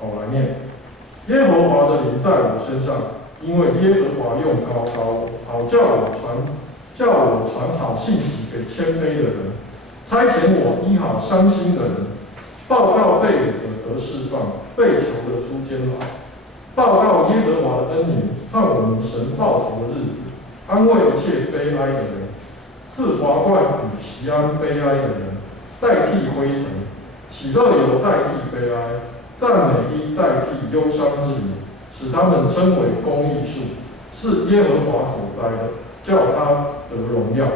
来念：耶和华的灵在我身上，因为耶和华用膏好叫我传好信息给谦卑的人，差遣我医好伤心的人，报告被掳的得释放，被囚的出监牢，报告耶和华的恩年和我们神报仇的日子，安慰一切悲哀的人，赐华冠与锡安悲哀的人，代替灰尘，喜乐油代替悲哀，赞美衣代替忧伤之灵，使他们称为公义树，是耶和华所栽的，叫他得荣耀。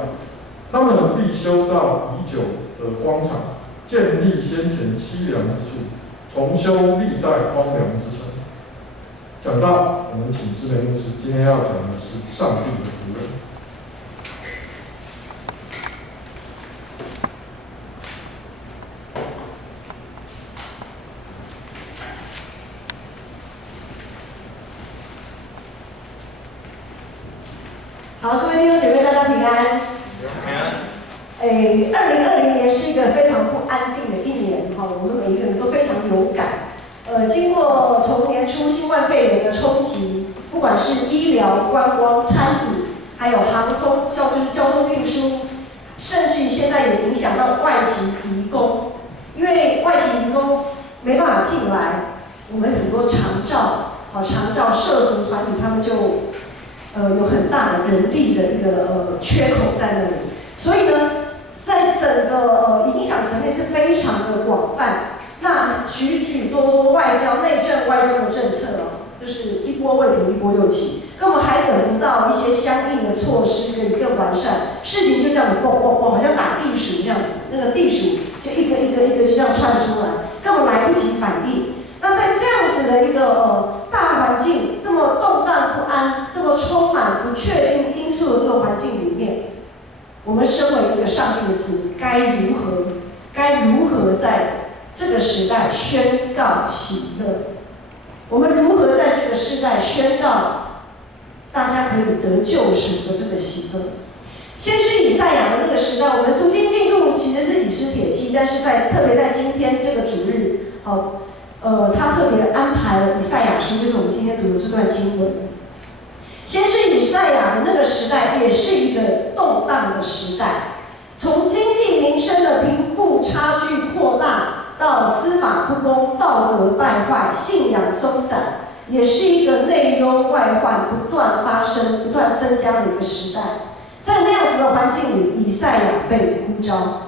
他们必修造已久的荒场，建立先前凄凉之处，重修历代荒凉之城。讲到我们请志雷牧师今天要讲的是上帝的仆人。好，各位弟兄姐妹，大家平安。平安。2020年是一个非常不安定的一年，我们每一个人都非常有感。经过从年初新冠肺炎的冲击，不管是医疗、观光、餐饮，还有航空，就是交通运输，甚至于现在也影响到外籍移工，因为外籍移工没办法进来，我们很多长照社服团体他们就有很大的人力的一个缺口在那里，所以呢，在整个影响层面是非常的广泛。那许多外交、内政、外交的政策就是一波未平一波又起，那我们还等不到一些相应的措施可以更完善，事情就这样子蹦蹦蹦，好像打地鼠这样子，那个地鼠就一个就这样窜出来，根本来不及反应。那在这样子的一个大环境这么动荡不安、这么充满不确定因素的这个环境里面，我们身为一个上帝的子民，该如何在这个时代宣告喜乐？我们如何在这个时代宣告大家可以得救赎的这个喜乐？先知以赛亚的那个时代，我们读经进度其实是以斯帖记，但是特别在今天这个主日，他特别安排了以赛亚书，就是我们今天读的这段经文。先知以赛亚的那个时代也是一个动荡的时代，从经济民生的贫富差距扩大，到司法不公、道德败坏、信仰松散，也是一个内忧外患不断发生、不断增加的一个时代。在那样子的环境里，以赛亚被呼召。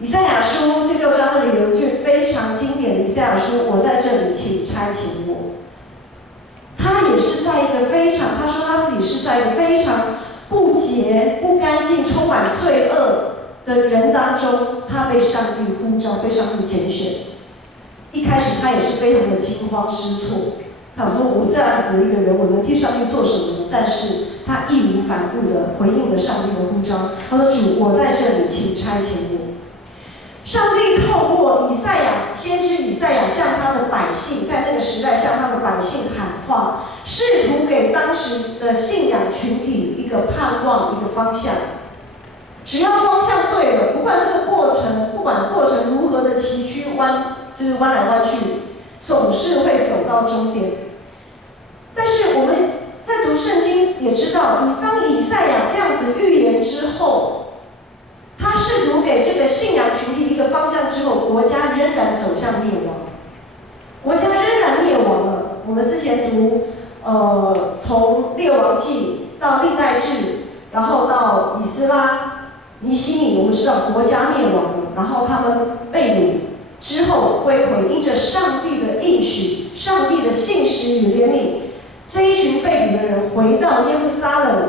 以赛亚书第6章那里有一句非常经典的以赛亚书：“我在这里，请差遣我。”他也是在一个他说他自己是在一个非常不洁、不干净、充满罪恶的人当中，他被上帝呼召，被上帝拣选。一开始他也是非常的惊慌失措，他说：“我这样子的一个人，我能替上帝做什么呢？”但是他义无反顾地回应了上帝的呼召，他说：“主，我在这里，请差遣我。”上帝透过先知以赛亚向他的百姓，在那个时代向他的百姓喊话，试图给当时的信仰群体一个盼望、一个方向。只要方向对了，不管过程如何的崎岖就是弯来弯去，总是会走到终点。但是我们在读圣经也知道，当以赛亚这样子预言之后，他试图给这个信仰群体一个方向之后，国家仍然走向灭亡。国家仍然灭亡了。我们之前读，从列王记到历代志，然后到以斯拉、尼希米，我们知道国家灭亡了，然后他们被掳之后归回，因着上帝的应许、上帝的信实与怜悯，这一群被掳的人回到耶路撒冷，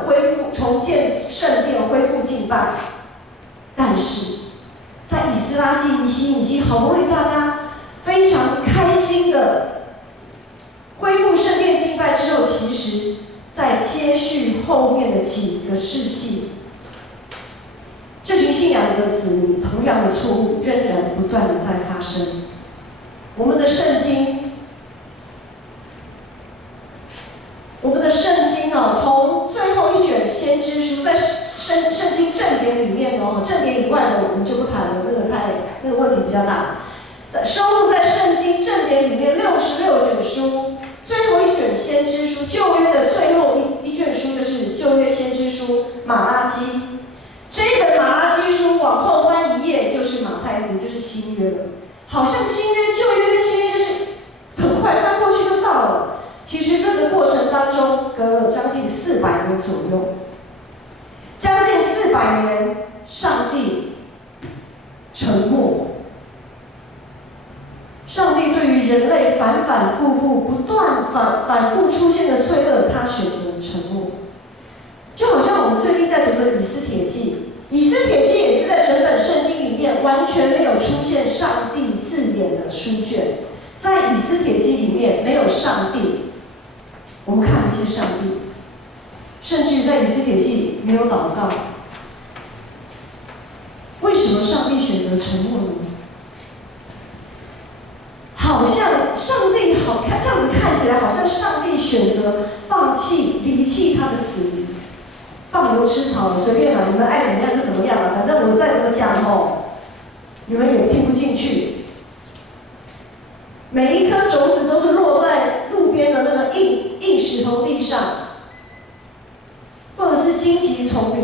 重建圣殿，恢复敬拜。但是，在以斯拉记、尼希米记，好不容易大家非常开心的恢复圣殿敬拜之后，其实，在接续后面的几个世纪，这群信仰的子民同样的错误仍然不断的在发生。我们的圣经从最后一卷先知书，在圣经正典里面正典以外的我们就不谈了，那个问题比较大。收录在圣经正典里面60人类反反复复、不断反复出现的罪恶，他选择沉默。就好像我们最近在读的《以斯帖记》，《以斯帖记》也是在整本圣经里面完全没有出现上帝字眼的书卷。在《以斯帖记》里面没有上帝，我们看不见上帝，甚至在《以斯帖记》没有祷告。为什么上帝选择沉默呢？好像上帝这样子看起来，好像上帝选择放弃、离弃他的子民，放牛吃草，随便啦，你们爱怎么样就怎么样了，反正我再怎么讲你们也听不进去。每一颗种子都是落在路边的那个硬石头地上，或者是荆棘丛里，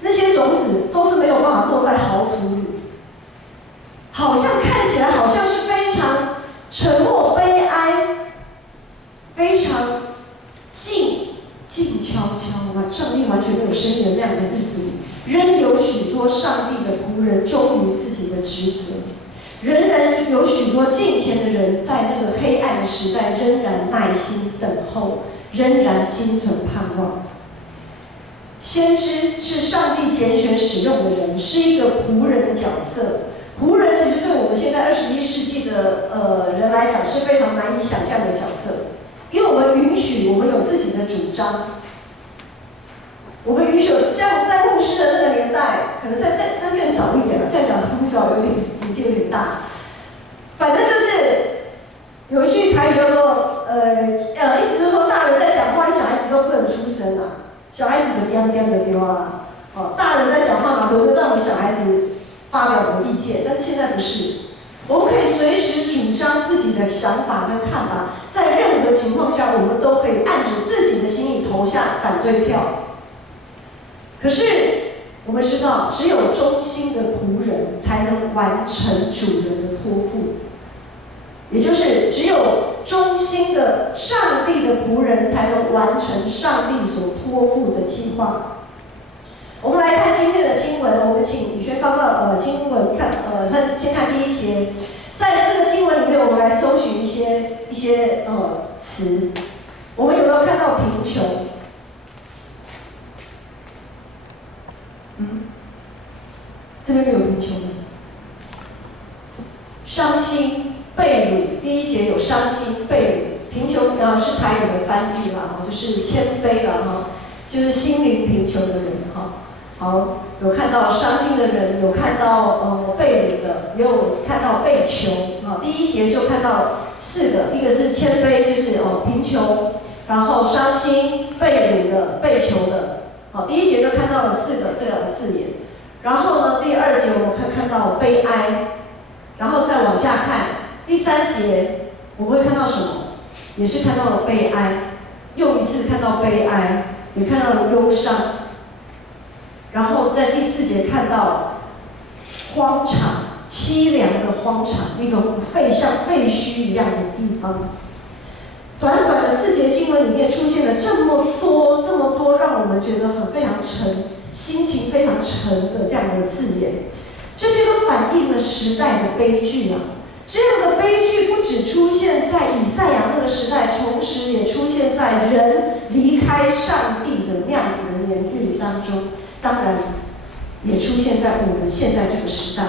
那些种子都是没有办法落在好土里。好像看起来好像是非常沉默、悲哀，非常静悄悄，上帝完全没有声音的那样的日子里，仍有许多上帝的仆人忠于自己的职责。仍然有许多敬虔的人，在那个黑暗的时代，仍然耐心等候，仍然心存盼望。先知是上帝拣选使用的人，是一个仆人的角色。仆人其实对我们现在21世纪的人来讲是非常难以想象的角色，因为我们允许我们有自己的主张，我们允许像在牧师的那个年代，可能在更早一点了，这样讲很少，有点年纪有点大。反正就是有一句台语叫做意思就是说，大人在讲话，小孩子都不能出声啊，小孩子就颠的丢啊。大人在讲话嘛，可能让我们小孩子发表什么意见，但是现在不是，我们可以随时主张自己的想法跟看法，在任何情况下，我们都可以按着自己的心意投下反对票。可是我们知道，只有忠心的仆人才能完成主人的托付，也就是只有忠心的上帝的仆人才能完成上帝所托付的计划。我们来看今天的经文，我们请宇轩放到经文看，先看第1节。在这个经文里面，我们来搜寻一些词。我们有没有看到贫穷？这边没有贫穷的。伤心、被掳，第1节有伤心、被掳，贫穷是台语的翻译啦，就是谦卑啦哈，就是心灵贫穷的人哈。好，有看到伤心的人，有看到被掳的，也有看到被囚啊。第1节就看到4个，一个是谦卑，就是贫穷，然后伤心、被掳的、被囚的。好，第1节就看到了4个这样的字眼。然后呢，第2节我们看到悲哀，然后再往下看，第3节我们会看到什么？也是看到了悲哀，又一次看到悲哀，也看到了忧伤。然后在第4节看到荒场，凄凉的荒场，一个像废墟一样的地方。短短的4节经文里面出现了这么多，让我们觉得非常沉，心情非常沉的这样的字眼，这些都反映了时代的悲剧啊！这样的悲剧不只出现在以赛亚那个时代，同时也出现在人离开上帝的那样子的年日当中。当然，也出现在我们现在这个时代。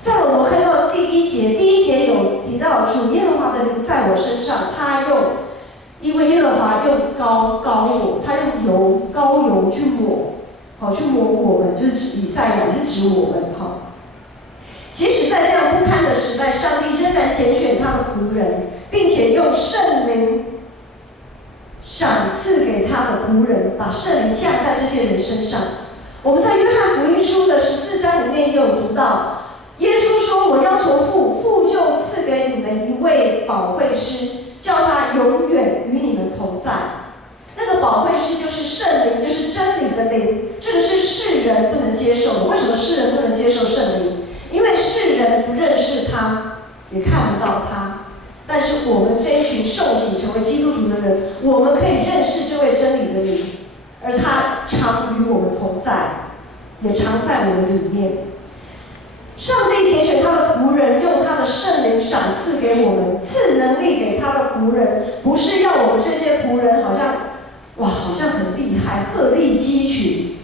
在我们看到第1节有提到主耶和华的灵在我身上，因为耶和华用膏我，他用膏油去抹，去抹我们，就是指以赛亚，是指我们即使在这样不堪的时代，上帝仍然拣选他的仆人，并且用圣灵赏赐给他的仆人，把圣灵降在这些人身上。我们在约翰福音书的14章里面也有读到，耶稣说：“我要求父，父就赐给你们一位保惠师，叫他永远与你们同在。”那个保惠师就是圣灵，就是真理的灵。这个是世人不能接受的。为什么世人不能接受圣灵？因为世人不认识他，也看不到他。但是我们这一群受洗成为基督徒的人，我们可以认识这位真理的灵，而他常与我们同在，也常在我们里面。上帝拣选他的仆人，用他的圣灵赏赐给我们，赐能力给他的仆人，不是要我们这些仆人好像很厉害，鹤立鸡群，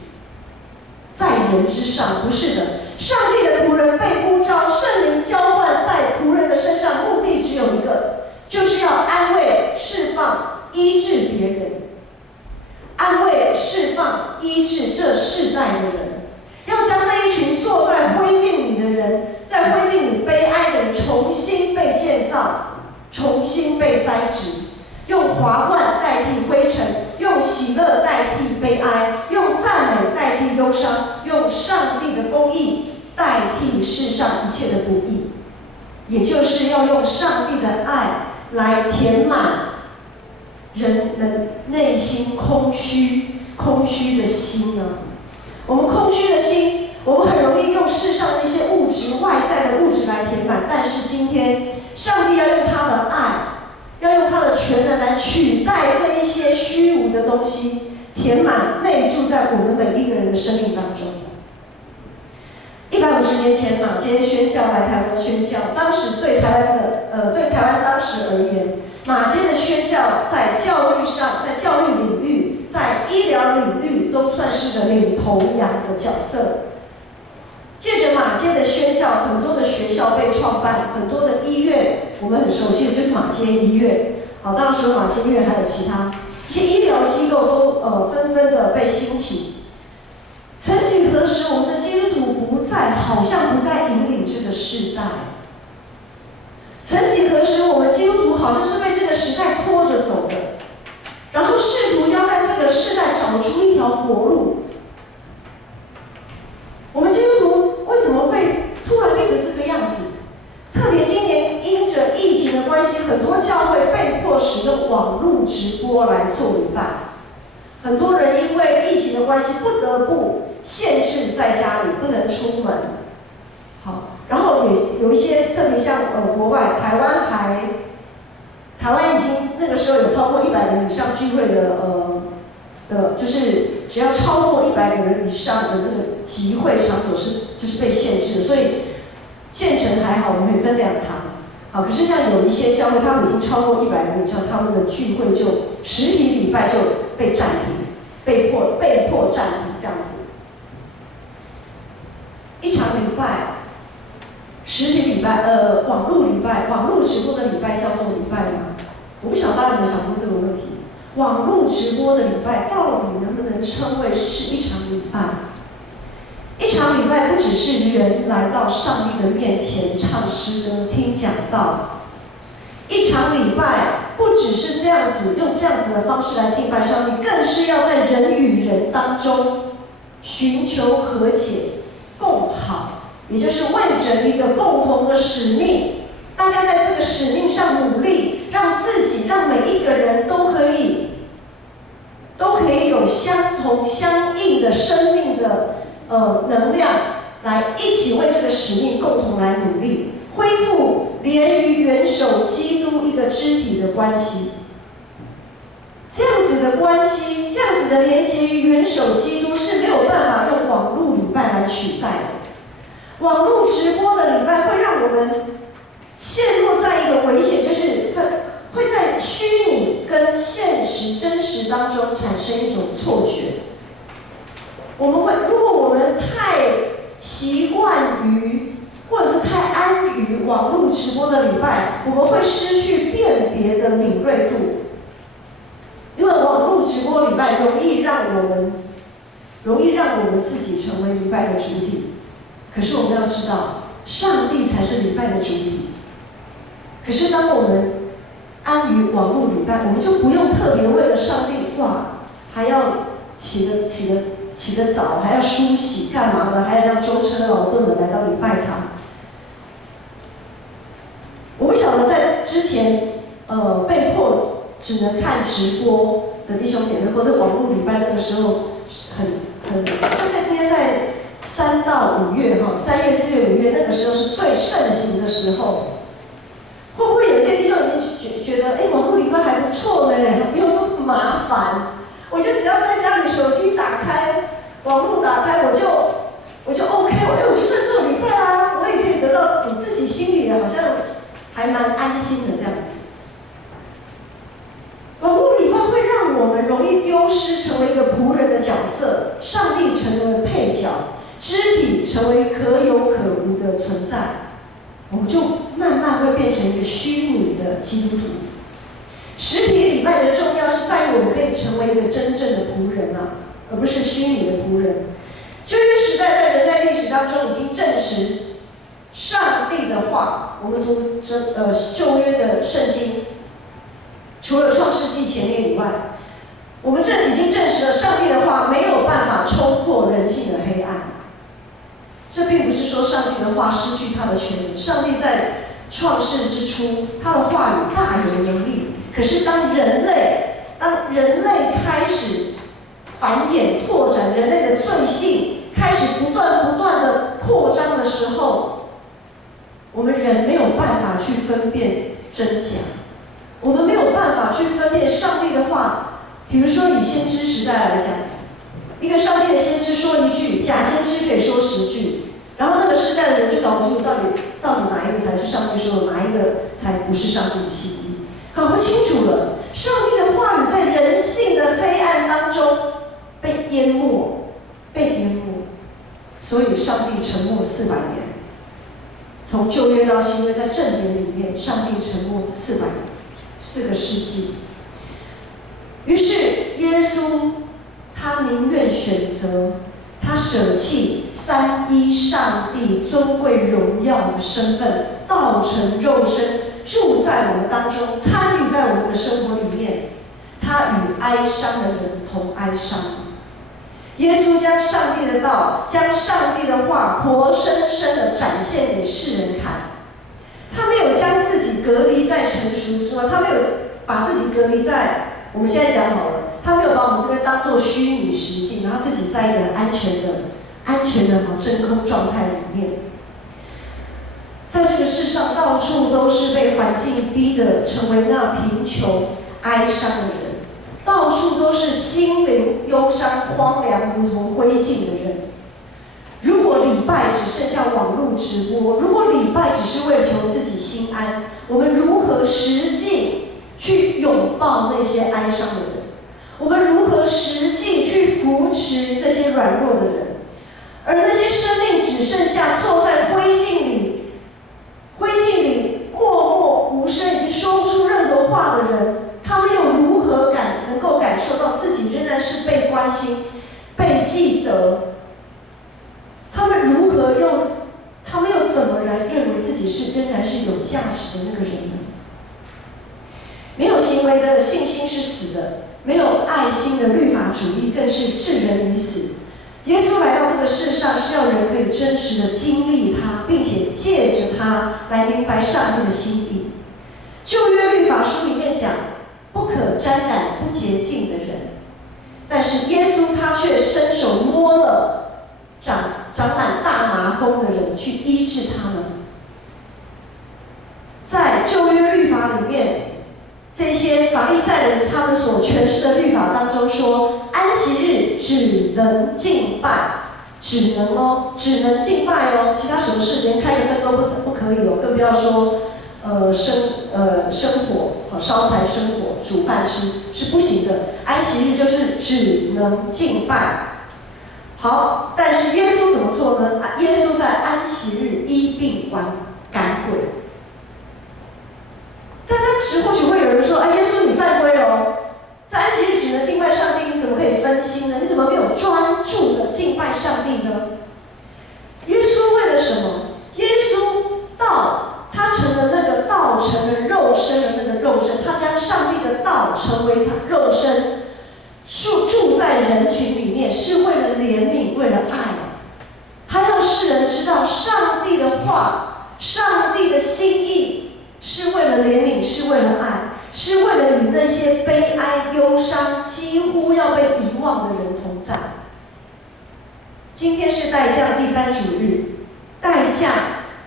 在人之上，不是的。上帝的仆人被呼召，圣灵浇灌在仆人的身上，目的只有一个，就是要安慰、释放、医治别人，安慰、释放、医治这世代的人，要将那一群坐在灰烬里的人，在灰烬里悲哀的人，重新被建造，重新被栽植，用华冠代替灰尘，用喜乐代替悲哀，用赞美代替忧伤，用上帝的公义代替世上一切的不义，也就是要用上帝的爱来填满人们内心空虚的心啊。我们空虚的心，我们很容易用世上的一些物质、外在的物质来填满，但是今天上帝要用他的爱，要用他的全能来取代这一些虚无的东西，填满内住在我们每一个人的生命当中。150年前，马偕宣教来台湾宣教，当时对台湾当时而言，马偕的宣教在教育上、在教育领域、在医疗领域都算是个领头羊的角色。借着马偕的宣教，很多的学校被创办，很多的医院，我们很熟悉的就是马偕医院。好，当时马偕医院还有其他一些医疗机构都纷纷的被兴起。曾几何时，我们的基督徒好像不再引领这个世代。曾几何时，我们基督徒好像是被这个时代拖着走的，然后试图要在这个世代找出一条活路。我们基督徒为什么会突然变成这个样子？特别今年因着疫情的关系，很多教会被迫使用网络直播来做礼拜。很多人因为疫情的关系，不得不限制在家里，不能出门。好，然后也有一些特别像国外，台湾已经那个时候有超过100人以上聚会的，就是只要超过100个人以上的那个集会场所就是被限制的，所以县城还好，我们可以分2堂。好，可是像有一些教会，他们已经超过100人以上，他们的聚会就实体礼拜就被暂停，被迫暂停这样子。一场礼拜，实体礼拜，网络礼拜，网络直播的礼拜叫做礼拜吗？我不晓得大家有没有想过这个问题。网络直播的礼拜到底能不能称为是一场礼拜？一场礼拜不只是人来到上帝的面前唱诗歌、听讲道，一场礼拜不只是这样子用这样子的方式来敬拜上帝，更是要在人与人当中寻求和解、共好，也就是为着一个共同的使命，大家在这个使命上努力，让自己、让每一个人都可以有相同相应的生命的能量，来一起为这个使命共同来努力，恢复连于元首基督一个肢体的关系。这样子的关系，这样子的连结于元首基督是没有办法用网络礼拜来取代的。网络直播的礼拜会让我们陷入在一个危险，就是会在虚拟跟现实真实当中产生一种错觉。如果我们太习惯于或者是太安于网络直播的礼拜，我们会失去辨别的敏锐度，因为网络直播礼拜容易让我们自己成为礼拜的主体。可是我们要知道，上帝才是礼拜的主体。可是当我们安于网络礼拜，我们就不用特别为了上帝还要起得早，还要梳洗干嘛的，还要这样舟车劳顿的来到礼拜堂。我不晓得在之前被迫只能看直播的弟兄姐妹，或者网络礼拜那个时候大概应该在3到5月3月、4月、5月那个时候是最盛行的时候。会不会有些弟兄觉得，网络礼拜还不错呢，不用这么麻烦，我就只要在家里手机打开，网络打开，我就 OK， 我就算做礼拜啦，我以得到你自己心里好像还蛮安心的这样子。网络礼拜会让我们容易丢失成为一个仆人的角色，上帝成为了配角，肢体成为可有可无的存在，我们就慢慢会变成一个虚拟的基督徒。实体礼拜的重要是在于我们可以成为一个真正的仆人啊，而不是虚拟的仆人。旧约时代在人类历史当中已经证实，上帝的话，我们读旧约的圣经，除了创世纪前面以外，我们这已经证实了上帝的话没有办法冲破人性的黑暗。这并不是说上帝的话失去他的权利，上帝在创世之初，他的话语大有能力。可是当人类开始繁衍拓展，人类的罪性开始不断的扩张的时候，我们人没有办法去分辨真假，我们没有办法去分辨上帝的话。比如说以先知时代来讲，一个上帝的先知说一句，假先知可以说10句，然后那个时代的人就搞不清楚到底哪一个才是上帝说的，哪一个才不是上帝的心意，搞不清楚了。上帝的话语在人性的黑暗当中被淹没，所以上帝沉默400年。从旧约到新约，在正典里面，上帝沉默400年，4个世纪。于是耶稣他宁愿选择，他舍弃三一上帝尊贵荣耀的身份，道成肉身，住在我们当中，参与在我们的生活里面。他与哀伤的人同哀伤。耶稣将上帝的道，将上帝的话活生生的展现给世人看。他没有将自己隔离在成熟之外，他没有把自己隔离在，我们现在讲好了，他没有把我们这边当作虚拟实境，然后自己在一个安全的真空状态里面。在这个世上，到处都是被环境逼得成为那贫穷哀伤的人，到处都是心灵忧伤荒凉如同灰烬的人。如果礼拜只剩下网络直播，如果礼拜只是为了求自己心安，我们如何实际去拥抱那些哀伤的人？我们如何实际去扶持那些软弱的人？而那些生命只剩下坐在灰烬里默默无声，已经说不出任何话的人，他们又如何能够感受到自己仍然是被关心、被记得？他们又怎么来认为自己仍然是有价值的那个人呢？没有行为的信心是死的，没有爱心的律法主义更是置人于死。耶稣来到这个世上，是要人可以真实的经历他，并且借着他来明白上帝的心意。旧约律法书里面讲，不可沾染不洁净的人，但是耶稣他却伸手摸了长满大麻风的人，去医治他们。在旧约律法里面，这些法利赛人他们所诠释的律法当中说，安息日只能敬拜，只能敬拜哦，其他什么事连开个灯都不可以哦，更不要说生火烧柴生火煮饭吃是不行的。安息日就是只能敬拜。好，但是耶稣怎么做呢？耶稣在安息日医病赶鬼。在当时或许会有人说：“耶稣你犯规了，在安息日只能敬拜上帝，你怎么可以分心呢？你怎么没有专注的敬拜上帝呢？”耶稣为了什么？耶稣他成了那个道成了肉身的那个肉身，他将上帝的道成为他肉身，住在人群里面，是为了怜悯，为了爱。他让世人知道上帝的话，上帝的心意，是为了怜悯，是为了爱，是为了与那些悲哀、忧伤、几乎要被遗忘的人同在。今天是代降第3主日，代降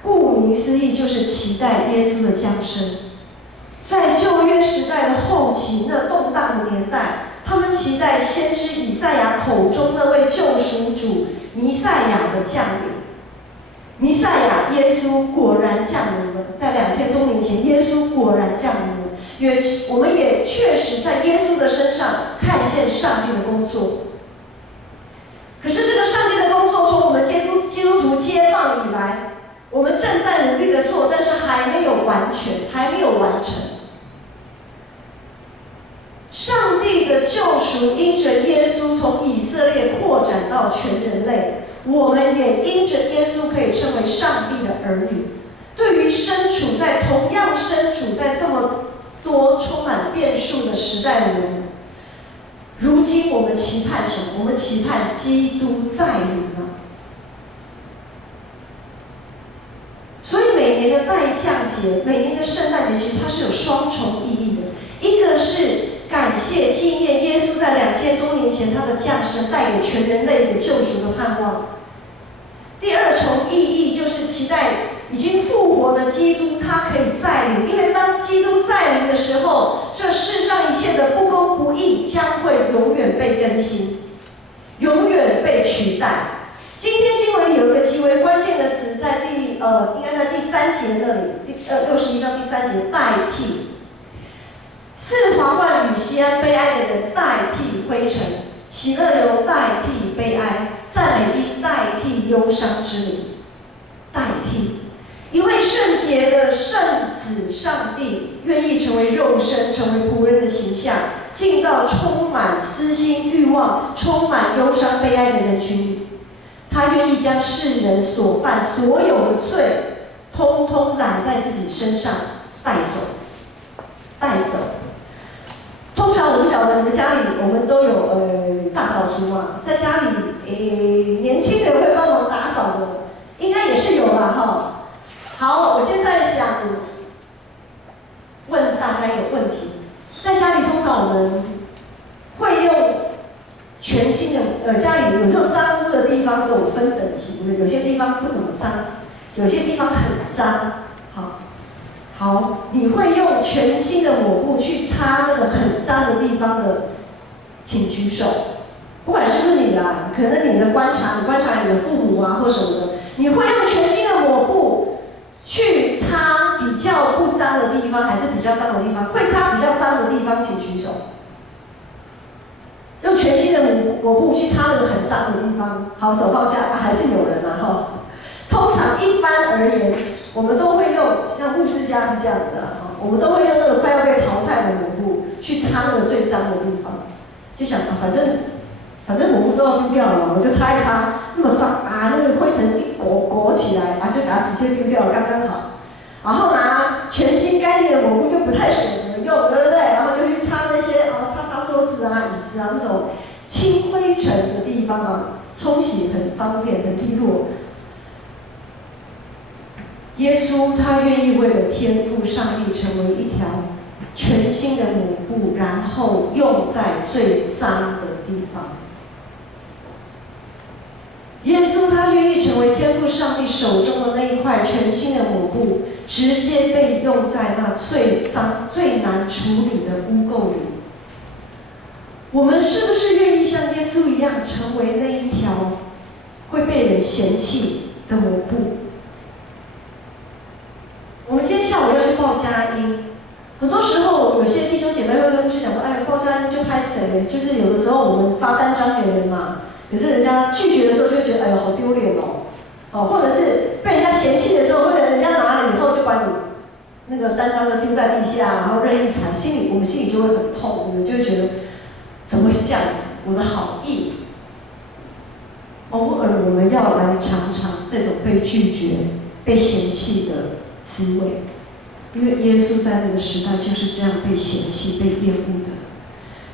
顾名思义就是期待耶稣的降生。在旧约时代的后期，那动荡的年代，他们期待先知以赛亚口中那位救赎主弥赛亚的降临。弥赛亚耶稣果然降临了，在2000多年前，耶稣果然降临了。我们也确实在耶稣的身上看见上帝的工作。可是这个上帝的工作，从我们基督徒接棒以来，我们正在努力的做，但是还没有完全，还没有完成。上帝的救赎因着耶稣从以色列扩展到全人类，我们也因着耶稣可以称为上帝的儿女。对于同样身处在这么多充满变数的时代的我们，如今我们期盼什么？我们期盼基督再临啊！所以每年的代降节，每年的圣诞节，其实它是有双重意义的。一个是感谢纪念耶稣在2000多年前他的降生，带给全人类的救赎的盼望。第二重意义就是期待已经复活的基督，他可以再临。因为当基督再临的时候，这世上一切的不公不义将会永远被更新，永远被取代。今天经文里有一个极为关键的词，在应该在第3节那里，61章第3节，代替。四皇冠与西安悲哀的人代替灰尘，喜乐油代替悲哀，赞美衣代替忧伤之灵。代替一位圣洁的圣子上帝，愿意成为肉身，成为仆人的形象，进到充满私心欲望、充满忧伤悲哀的人群里。他愿意将世人所犯所有的罪，通通揽在自己身上带走。通常我不晓得你们家里，我们都有大扫除嘛，在家里年轻人会帮忙打扫的，应该也是有吧哈。好，我现在想问大家一个问题，在家里通常我们会用全新的家里有时候脏污的地方都有分等级，有些地方不怎么脏，有些地方很脏，好，你会用全新的抹布去擦那个很脏的地方的，请举手。不管是不是你啦，可能你观察你的父母啊或什么的，你会用全新的抹布去擦比较不脏的地方，还是比较脏的地方？会擦比较脏的地方，请举手。用全新的抹布去擦那个很脏的地方，好，手放下，还是有人啊哈。通常一般而言，我们都会用，像牧师家是这样子啊，我们都会用那个快要被淘汰的抹布去擦那个最脏的地方，就想反正抹布都要丢掉了嘛，我就擦一擦，那么脏啊，那个灰尘一裹起来啊，就给它直接丢掉了，刚刚好。然后拿全新干净的抹布就不太舍得用，对不对？然后就去擦那些擦桌子啊、椅子啊这种轻灰尘的地方啊，冲洗很方便，很利落。耶稣他愿意为了天父上帝成为一条全新的抹布，然后用在最脏的地方。耶稣他愿意成为天父上帝手中的那一块全新的抹布，直接被用在那最脏、最难处理的污垢里。我们是不是愿意像耶稣一样，成为那一条会被人嫌弃的抹布？我们今天下午要去报佳音，很多时候有些弟兄姐妹会跟牧师讲说：“哎，报佳音就拍谁？就是有的时候我们发单张给人嘛，可是人家拒绝的时候就会觉得哎呦好丢脸哦，或者是被人家嫌弃的时候，或者人家拿了以后就把你那个单张就丢在地下，然后任意踩，我们心里就会很痛，我们就会觉得怎么会这样子？我的好意。”偶尔我们要来尝尝这种被拒绝、被嫌弃的滋味，因为耶稣在那个时代就是这样被嫌弃、被厌恶的。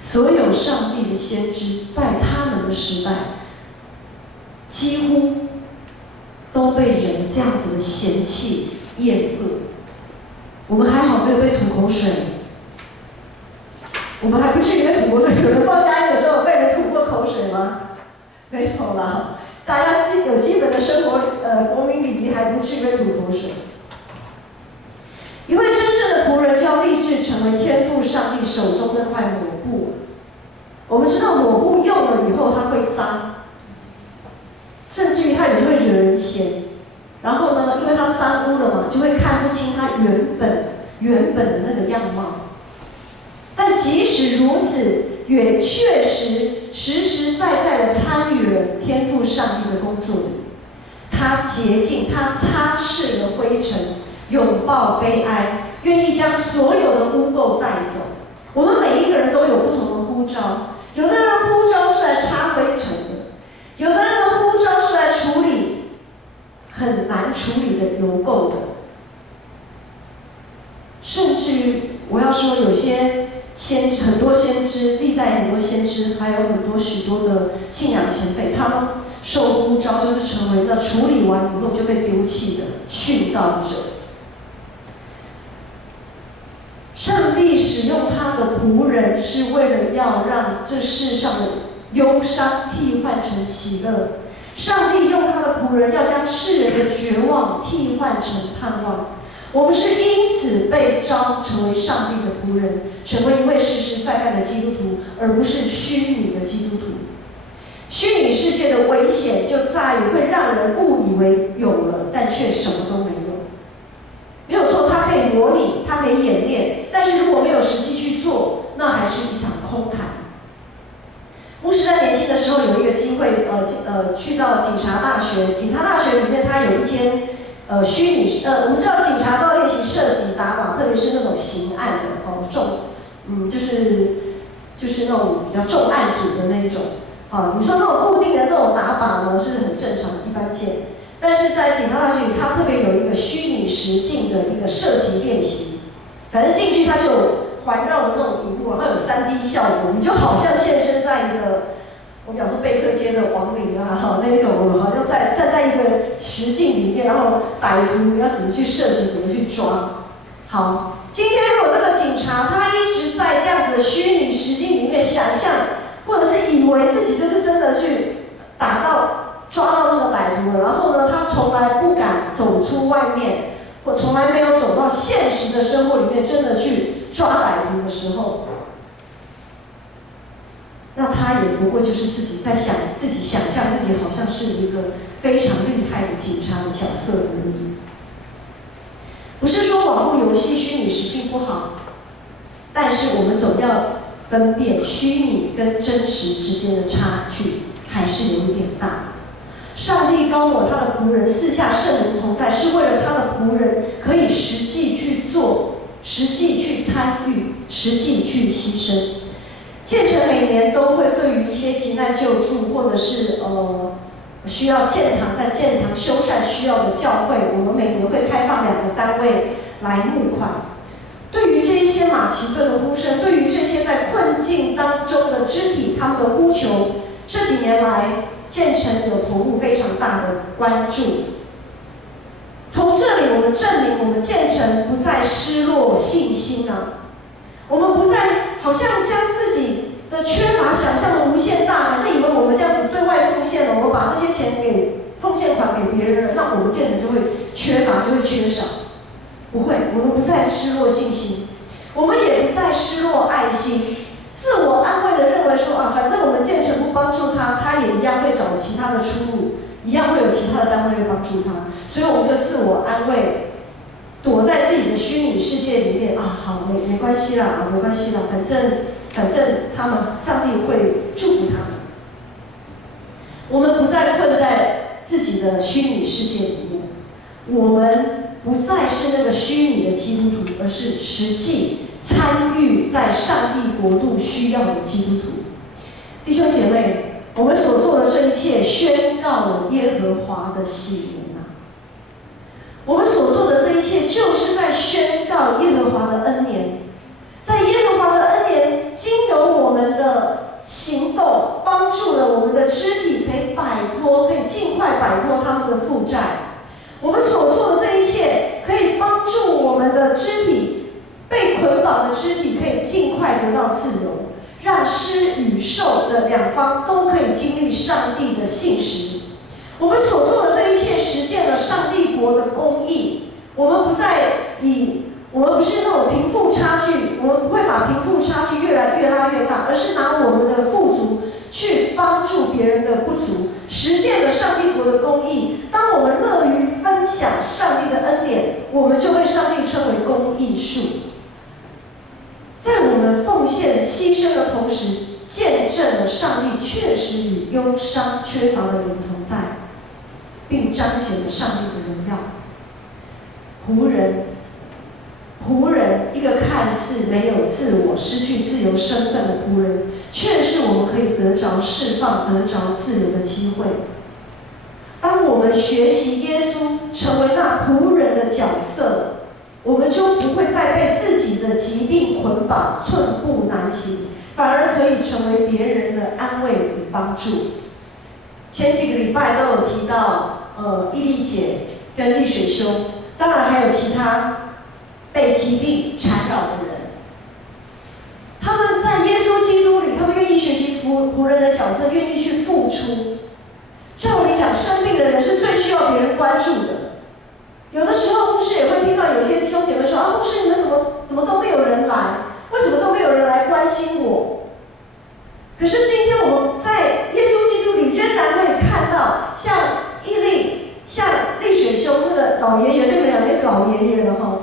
所有上帝的先知在他们的时代，几乎都被人这样子的嫌弃、厌恶。我们还好没有被吐口水，我们还不至于被吐口水。有人报佳音的时候被人吐过口水吗？没有啦，大家有基本的生活国民礼仪，还不至于被吐口水。一位真正的仆人就要立志成为天父上帝手中那块抹布。我们知道抹布用了以后它会脏，甚至于它也会惹人嫌，然后呢，因为它脏污了嘛，就会看不清它原本的那个样貌。但即使如此，也确实实实在在的参与了天父上帝的工作里。他洁净，他擦拭了灰尘，拥抱悲哀，愿意将所有的污垢带走。我们每一个人都有不同的呼召，有的人的呼召是来擦灰尘的，有的人的呼召是来处理很难处理的油垢的，甚至于我要说，有些很多先知，历代很多先知，还有很多许多的信仰前辈，他们受呼召就是成为了处理完以后就被丢弃的殉道者。上帝使用他的仆人，是为了要让这世上的忧伤替换成喜乐。上帝用他的仆人，要将世人的绝望替换成盼望。我们是因此被召成为上帝的仆人，成为一位实实在在的基督徒，而不是虚拟的基督徒。虚拟世界的危险就在于会让人误以为有了，但却什么都没有。没有错，它可以模拟，它可以演练，但是如果没有实际去做，那还是一场空谈。牧师在年轻的时候有一个机会，去到警察大学。警察大学里面，它有一间虚拟，我们知道警察都要练习射击打靶，特别是那种刑案的就是那种比较重案组的那一种。你说那种固定的那种打靶呢，是很正常，一般见。但是在警察大学里，它特别有一个虚拟实境的一个射击练习。反正进去它就有环绕的那种荧幕，然后有3D 效果，你就好像现身在一个我们讲说贝克街的亡灵啊，那一种好像站在一个实境里面，然后歹徒你要怎么去设计，怎么去抓。好，今天如果这个警察他一直在这样子的虚拟实境里面想象，或者是以为自己就是真的去抓到那个歹徒了，然后呢，他从来不敢走出外面，或从来没有走到现实的生活里面，真的去抓歹徒的时候，那他也不过就是自己想象自己好像是一个非常厉害的警察的角色而已。不是说网络游戏虚拟实境不好，但是我们总要分辨虚拟跟真实之间的差距还是有一点大。上帝膏抹他的仆人，赐下圣灵同在，是为了他的仆人可以实际去做，实际去参与，实际去牺牲。建成每年都会对于一些急难救助，或者是需要在建堂修缮需要的教会，我们每年会开放2个单位来募款。对于这一些马其顿的呼声，对于这些在困境当中的肢体，他们的呼求，这几年来建成有投入非常大的关注。从这里我们证明，我们建成不再失落信心啊，我们不再好像将自己的缺乏想象的无限大，好像以为我们这样子对外奉献了，我们把这些钱给奉献款给别人了，那我们建成就会缺乏，就会缺少。不会，我们不再失落信心，我们也不再失落爱心，自我安慰的认为说反正我们建成不帮助他，他也一样会找其他的出路，一样会有其他的单位会帮助他，所以我们就自我安慰，躲在自己的虚拟世界里面好，没关系啦，没关系啦，反正他们上帝会祝福他们。我们不再困在自己的虚拟世界里面，我们不再是那个虚拟的基督徒，而是实际参与在上帝国度需要的基督徒。弟兄姐妹，我们所做的这一切宣告了耶和华的喜年啊！我们所做的这一切就是在宣告耶和华的恩年，在耶和华的恩年经由我们的行动，帮助了我们的肢体可以尽快摆脱他们的负债。我们所做的这一切，可以帮助我们的肢体被捆绑的肢体可以尽快得到自由，让施与受的2方都可以经历上帝的信实。我们所做的这一切，实现了上帝国的公义。我们不是那种贫富差距，我们不会把贫富差距越拉越大，而是拿我们的富足去帮助别人的不足，实践了上帝国的公义。当我们乐于分享数。在我们奉献牺牲的同时，见证了上帝确实与忧伤缺乏的灵同在，并彰显了上帝的荣耀。仆人，一个看似没有自我、失去自由身份的仆人，却是我们可以得着释放、得着自由的机会。当我们学习耶稣，成为那仆人的角色，我们就不会再被自己的疾病捆绑，寸步难行，反而可以成为别人的安慰与帮助。前几个礼拜都有提到，伊丽姐跟丽水兄，当然还有其他被疾病缠绕的人，他们在耶稣基督里，他们愿意学习仆人的角色，愿意去付出。照理讲，生病的人是最需要别人关注的。有的时候，牧师也会听到有些弟兄姐妹说：“啊，牧师，你们怎么都没有人来？为什么都没有人来关心我？”可是今天我们在耶稣基督里，仍然可以看到，像伊利、像丽水兄那个老爷爷，对不对？那是老爷爷了哈。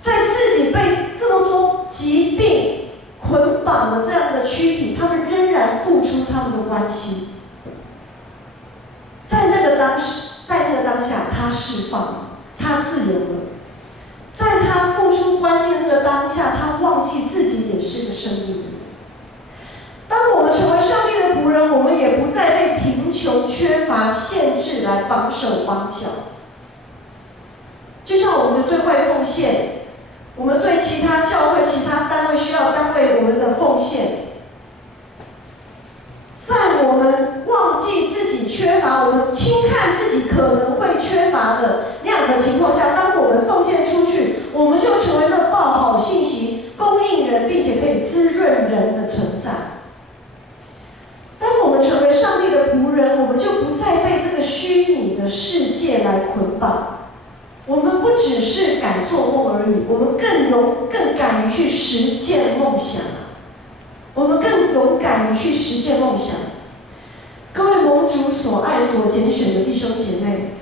在自己被这么多疾病捆绑的这样的躯体，他们仍然付出他们的关心。在那个当下，他释放了，他自由了。在他付出关心的那个当下，他忘记自己也是个生命的人。当我们成为上帝的仆人，我们也不再被贫穷、缺乏、限制来绑手绑脚。就像我们的对外奉献，我们对其他教会、其他单位需要单位我们的奉献，在我们忘记自己缺乏，我们轻看自己可能会缺乏的那样的情况下，当我们奉献出去，我们就成为那报好信息、供应人，并且可以滋润人的存在。当我们成为上帝的仆人，我们就不再被这个虚拟的世界来捆绑。我们不只是敢做梦而已，我们更敢于去实践梦想。我们更勇敢于去实践梦想。各位蒙主所爱、所拣选的弟兄姐妹，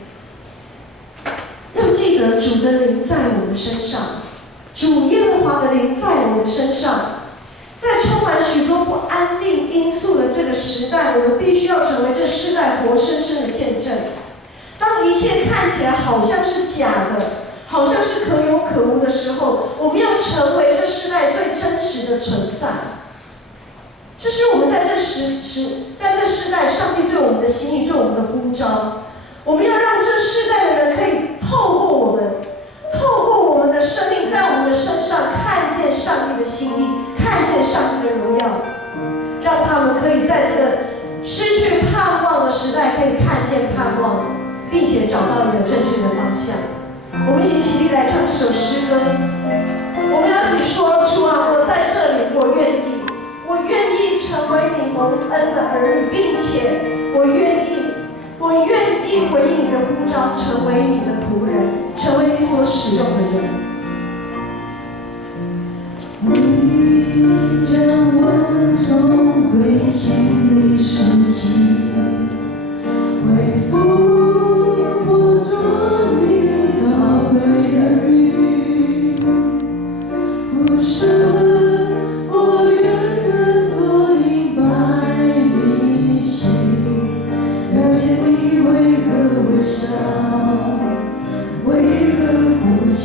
要记得主的灵在我们身上，主耶和华的灵在我们身上。在充满许多不安定因素的这个时代，我们必须要成为这世代活生生的见证。当一切看起来好像是假的，好像是可有可无的时候，我们要成为这世代最真实的存在。这是我们在这世代上帝对我们的心意，对我们的呼召。我们要让这世代的人可以透过我们的生命，在我们的身上看见上帝的心意，看见上帝的荣耀，让他们可以在这个失去盼望的时代，可以看见盼望，并且找到一个正确的方向。我们一起起立来唱这首诗歌。我们要一起说：主啊，我在这里，我愿意成为你蒙恩的儿女，并且我愿意回应你的呼召，成为你的仆人，成为你所使用的人。你将我从灰烬里拾起，恢复我做你宝贵儿女，父神，我愿更多明白你心，了解你为何微笑，为何哭泣。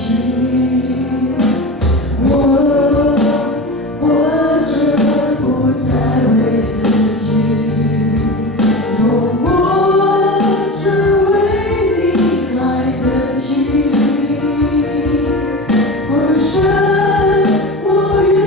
我愿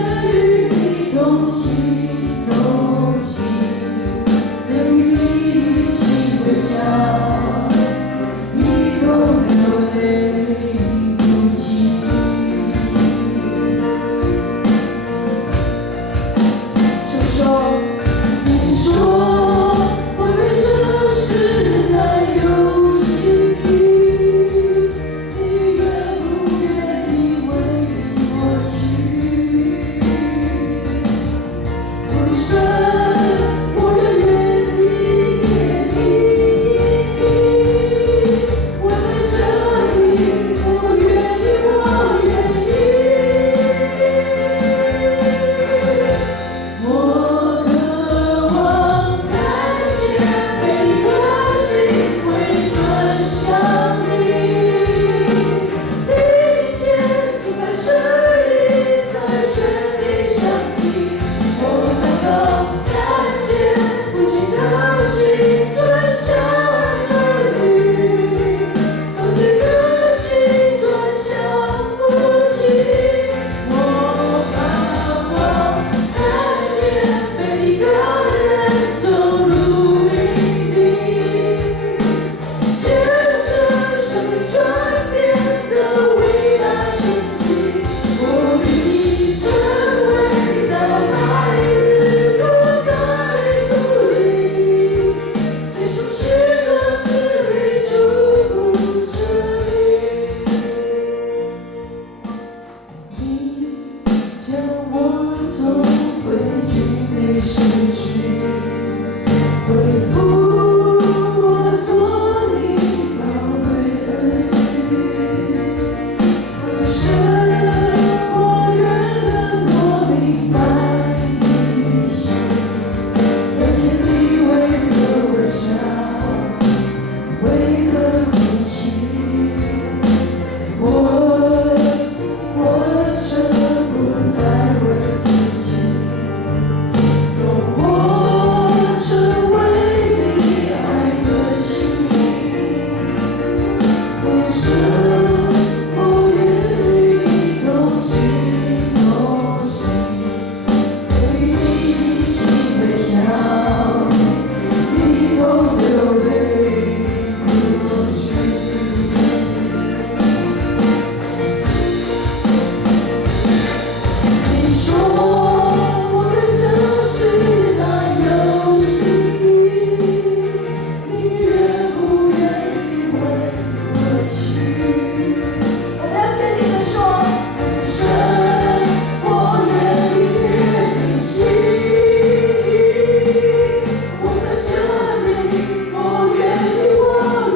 我从灰烬里拾起，恢复我做你宝贵儿女。更深，我越能多明白你心，了解你为何微笑，为何哭泣。活着不再为自己，用我成为你爱的情侣。不是我愿与你同行同行，陪你一起微笑，一同流泪哭泣。你说我对这事难有心意，你愿不愿意为我去？我们要坚定地说，神，我愿意贴你心意，我在这里，我愿意，我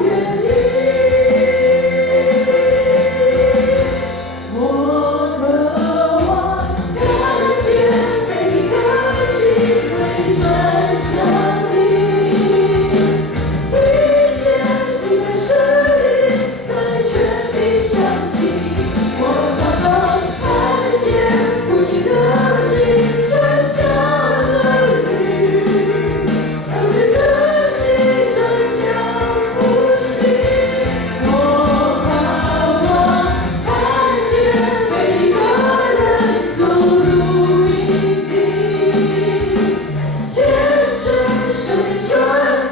愿意。我渴望看见每一颗心会转向你，听见心的声音在全地响起。我渴望看见父亲的心转向儿女，儿女的心转向父亲。我渴望看见每个人走入营地，见证生命转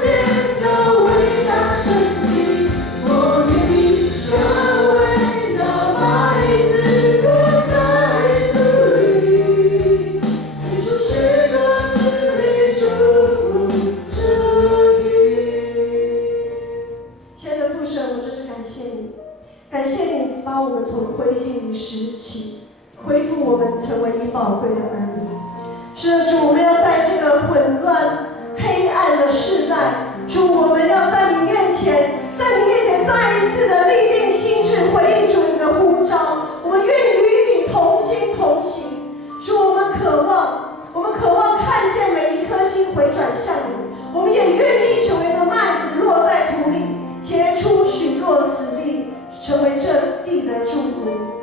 变的伟大神迹。我愿意成为那麦子落在土里，结出许多子粒，祝福这地。亲爱的父神，我真是感谢你，感谢你把我们从灰烬里拾起，恢复我们成为你宝贵的儿女。是的，主，我们要在这个混乱、黑暗的世代，主，我们要在你面前，再一次的立定心志，回应主你的呼召。我们愿与你同心同行。主，我们渴望看见每一颗心回转向你。我们也愿意成为那麦子落在土里，结出许多子粒，成为这地的祝福。